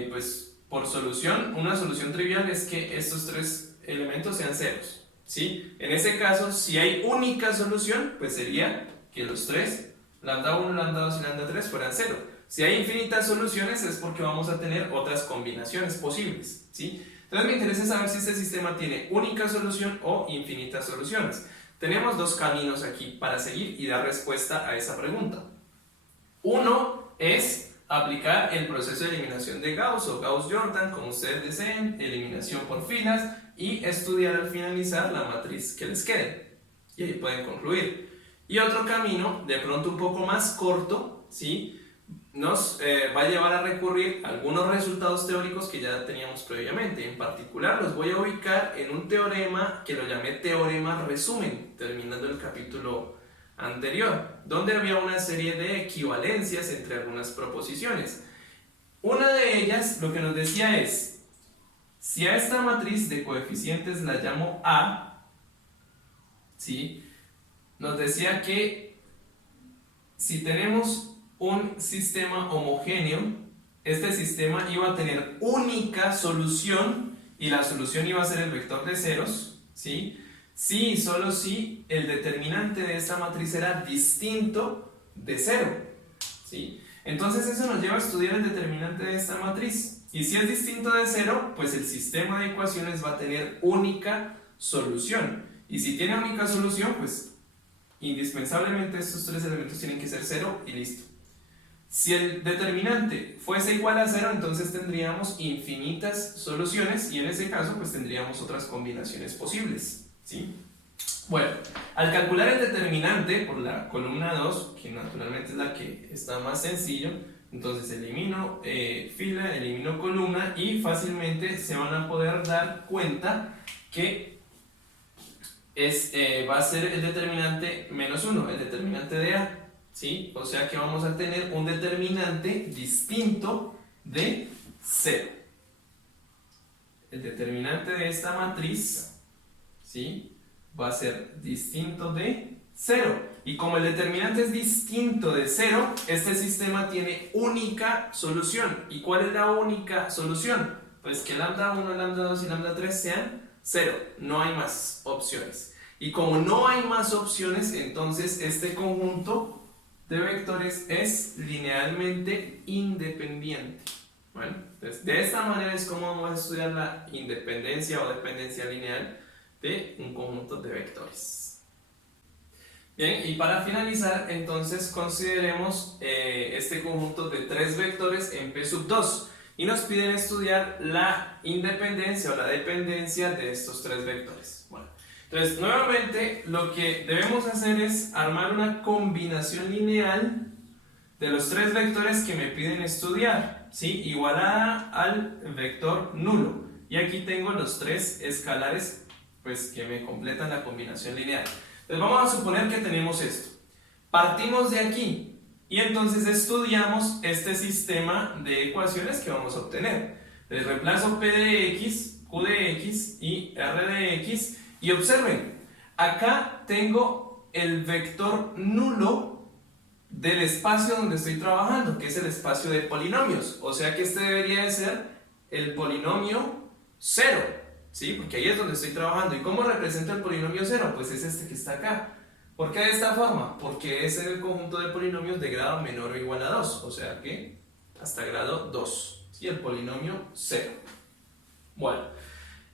pues, por solución, una solución trivial es que estos 3 elementos sean ceros. ¿Sí? En ese caso, si hay única solución, pues sería que los 3, lambda 1, lambda 2 y lambda 3, fueran 0. Si hay infinitas soluciones es porque vamos a tener otras combinaciones posibles, ¿sí? Entonces me interesa saber si este sistema tiene única solución o infinitas soluciones. Tenemos 2 caminos aquí para seguir y dar respuesta a esa pregunta. Uno es aplicar el proceso de eliminación de Gauss o Gauss-Jordan, como ustedes deseen, eliminación por filas, y estudiar al finalizar la matriz que les quede. y ahí pueden concluir. Y otro camino, de pronto un poco más corto, ¿sí? Nos va a llevar a recurrir a algunos resultados teóricos que ya teníamos previamente. En particular los voy a ubicar en un teorema que lo llamé teorema resumen, terminando el capítulo anterior, donde había una serie de equivalencias entre algunas proposiciones. Una de ellas lo que nos decía es, si a esta matriz de coeficientes la llamo A, ¿sí? Nos decía que si tenemos un sistema homogéneo, este sistema iba a tener única solución y la solución iba a ser el vector de ceros, ¿sí? Si y solo si el determinante de esta matriz era distinto de 0, ¿sí? Entonces eso nos lleva a estudiar el determinante de esta matriz. Y si es distinto de 0, pues el sistema de ecuaciones va a tener única solución. Y si tiene única solución, pues indispensablemente estos tres elementos tienen que ser 0 y listo. Si el determinante fuese igual a 0, entonces tendríamos infinitas soluciones y en ese caso pues tendríamos otras combinaciones posibles, ¿sí? Bueno, al calcular el determinante por la columna 2, que naturalmente es la que está más sencillo, entonces elimino fila, elimino columna y fácilmente se van a poder dar cuenta que va a ser el determinante menos 1, el determinante de A, ¿sí? O sea que vamos a tener un determinante distinto de 0. El determinante de esta matriz, ¿sí?, va a ser distinto de 0. Y como el determinante es distinto de 0, este sistema tiene única solución. ¿Y cuál es la única solución? Pues que lambda 1, lambda 2 y lambda 3 sean 0. No hay más opciones. Y como no hay más opciones, entonces este conjunto de vectores es linealmente independiente. Bueno, entonces de esta manera es como vamos a estudiar la independencia o dependencia lineal de un conjunto de vectores. Bien, y para finalizar, entonces consideremos este conjunto de tres vectores en P sub 2 y nos piden estudiar la independencia o la dependencia de estos tres vectores. Bueno, entonces nuevamente lo que debemos hacer es armar una combinación lineal de los tres vectores que me piden estudiar, ¿sí?, igualada al vector nulo. Y aquí tengo los tres escalares pues que me completan la combinación lineal. Entonces vamos a suponer que tenemos esto. Partimos de aquí y entonces estudiamos este sistema de ecuaciones que vamos a obtener. Les reemplazo P de X, Q de X y R de X y observen, acá tengo el vector nulo del espacio donde estoy trabajando, que es el espacio de polinomios. O sea que este debería de ser el polinomio 0. ¿Sí? Porque ahí es donde estoy trabajando. ¿Y cómo representa el polinomio 0? Pues es este que está acá. ¿Por qué de esta forma? Porque es el conjunto de polinomios de grado menor o igual a 2. O sea que hasta grado 2. ¿Sí? El polinomio 0. Bueno,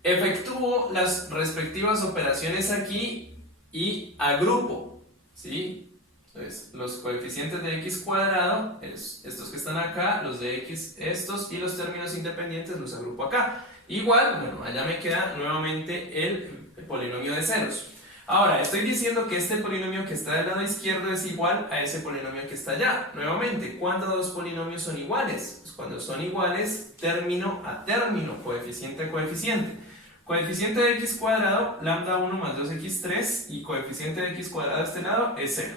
efectúo las respectivas operaciones aquí y agrupo, ¿sí? Entonces, los coeficientes de x cuadrado, estos que están acá, los de x estos y los términos independientes los agrupo acá. Igual, bueno, allá me queda nuevamente el polinomio de ceros. Ahora, estoy diciendo que este polinomio que está del lado izquierdo es igual a ese polinomio que está allá. Nuevamente, ¿cuándo dos polinomios son iguales? Pues cuando son iguales término a término, coeficiente a coeficiente. Coeficiente de x cuadrado, lambda 1 más 2x3, y coeficiente de x cuadrado de este lado es 0.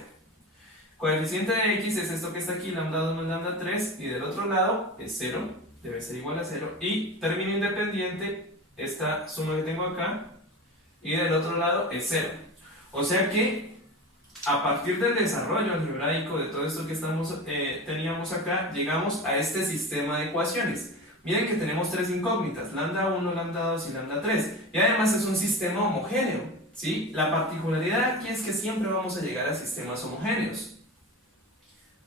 Coeficiente de x es esto que está aquí, lambda 2 más lambda 3, y del otro lado es 0. Debe ser igual a 0, y término independiente, esta suma que tengo acá, y del otro lado es 0. O sea que a partir del desarrollo algebraico de todo esto que teníamos acá, llegamos a este sistema de ecuaciones. Miren que tenemos tres incógnitas, lambda 1, lambda 2 y lambda 3, y además es un sistema homogéneo, ¿sí? La particularidad aquí es que siempre vamos a llegar a sistemas homogéneos.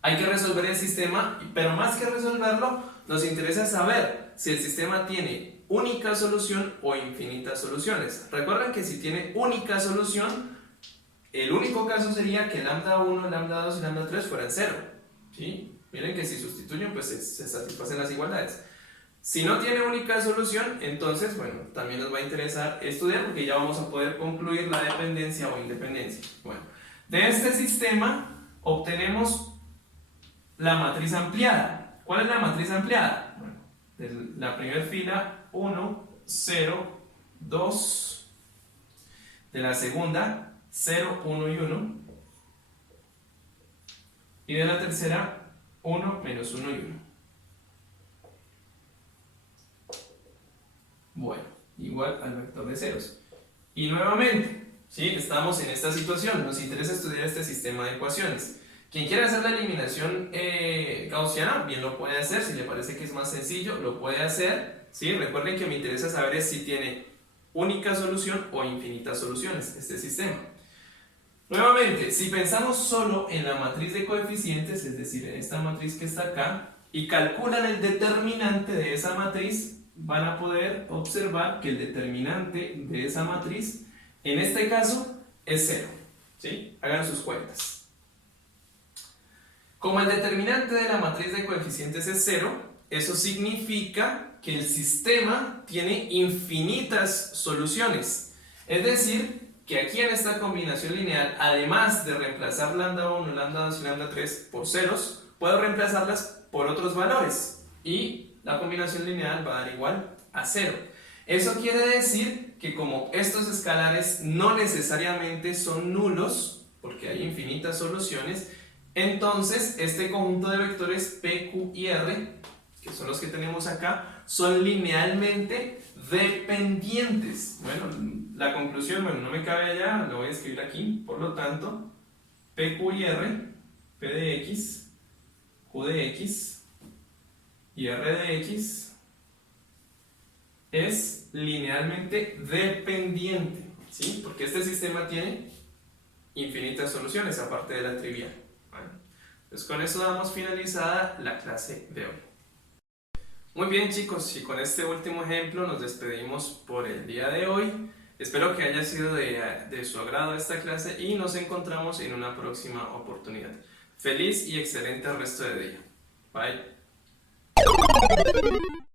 Hay que resolver el sistema, pero más que resolverlo, nos interesa saber si el sistema tiene única solución o infinitas soluciones. Recuerden que si tiene única solución, el único caso sería que lambda 1, lambda 2 y lambda 3 fueran 0. ¿Sí? Miren que si sustituyen, pues se satisfacen las igualdades. Si no tiene única solución, entonces, bueno, también nos va a interesar estudiar porque ya vamos a poder concluir la dependencia o independencia. Bueno, de este sistema obtenemos la matriz ampliada. ¿Cuál es la matriz ampliada? Bueno, de la primera fila 1, 0, 2, de la segunda 0, 1 y 1, y de la tercera 1, menos 1 y 1. Bueno, igual al vector de ceros. Y nuevamente, ¿sí? Estamos en esta situación, nos interesa estudiar este sistema de ecuaciones. Quien quiera hacer la eliminación gaussiana, bien lo puede hacer. Si le parece que es más sencillo, lo puede hacer, ¿sí? Recuerden que me interesa saber es si tiene única solución o infinitas soluciones este sistema. Nuevamente, si pensamos solo en la matriz de coeficientes, es decir, en esta matriz que está acá, y calculan el determinante de esa matriz, van a poder observar que el determinante de esa matriz, en este caso, es 0. ¿Sí? Hagan sus cuentas. Como el determinante de la matriz de coeficientes es 0, eso significa que el sistema tiene infinitas soluciones. Es decir, que aquí en esta combinación lineal, además de reemplazar lambda 1, lambda 2 y lambda 3 por ceros, puedo reemplazarlas por otros valores y la combinación lineal va a dar igual a 0. Eso quiere decir que como estos escalares no necesariamente son nulos, porque hay infinitas soluciones, entonces este conjunto de vectores P, Q y R, que son los que tenemos acá, son linealmente dependientes. Bueno, la conclusión, bueno, no me cabe allá, lo voy a escribir aquí, por lo tanto, P, Q y R, P de X, Q de X y R de X es linealmente dependiente, ¿sí? Porque este sistema tiene infinitas soluciones aparte de la trivial. Bueno, pues con eso damos finalizada la clase de hoy. Muy bien, chicos, y con este último ejemplo nos despedimos por el día de hoy. Espero que haya sido de su agrado esta clase y nos encontramos en una próxima oportunidad. Feliz y excelente resto de día. Bye.